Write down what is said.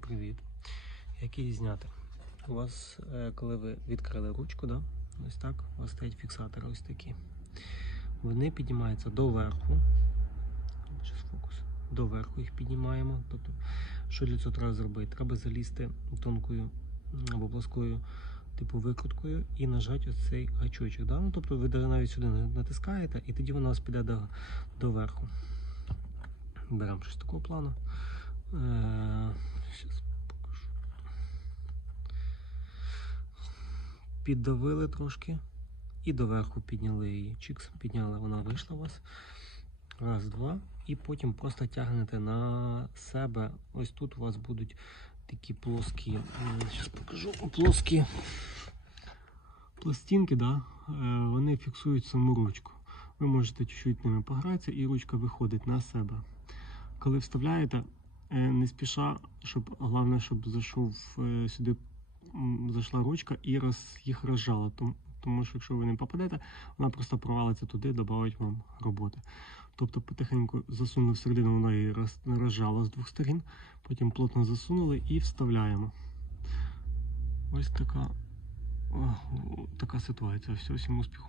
Привіт. Як її зняти? У вас, е, коли ви відкрили ручку, да? ось так, у вас стоять фіксатори ось такі. Вони піднімаються доверху. Зараз фокус. Доверху їх піднімаємо. Тобто, що для цього треба зробити? Треба залізти тонкою або плоскою типу викруткою і нажати ось цей гачочок. Да? Ну, тобто ви навіть сюди на- натискаєте, і тоді вона у вас піде до, доверху. Беремо щось такого плану. Е, Щас покажу. Піддавили трошки і доверху підняли її. Чікс, підняли, вона вийшла у вас. Раз, два. І потім просто тягнете на себе. Ось тут у вас будуть такі плоскі. Зараз покажу. Плоскі пластинки, да? е, вони фіксують саму ручку. Ви можете чуть-чуть ними погратися, і ручка виходить на себе. Коли вставляєте, е, не спіша, щоб головне, щоб зайшов е, сюди, зайшла ручка і роз, їх розжала. Тому що якщо ви не попадете, вона просто провалиться туди, додавить вам роботи. Тобто потихеньку засунули всередину, вона її роз, розжала з двох сторін, потім плотно засунули і вставляємо. Ось така, о, така ситуація. Все, всім успіху.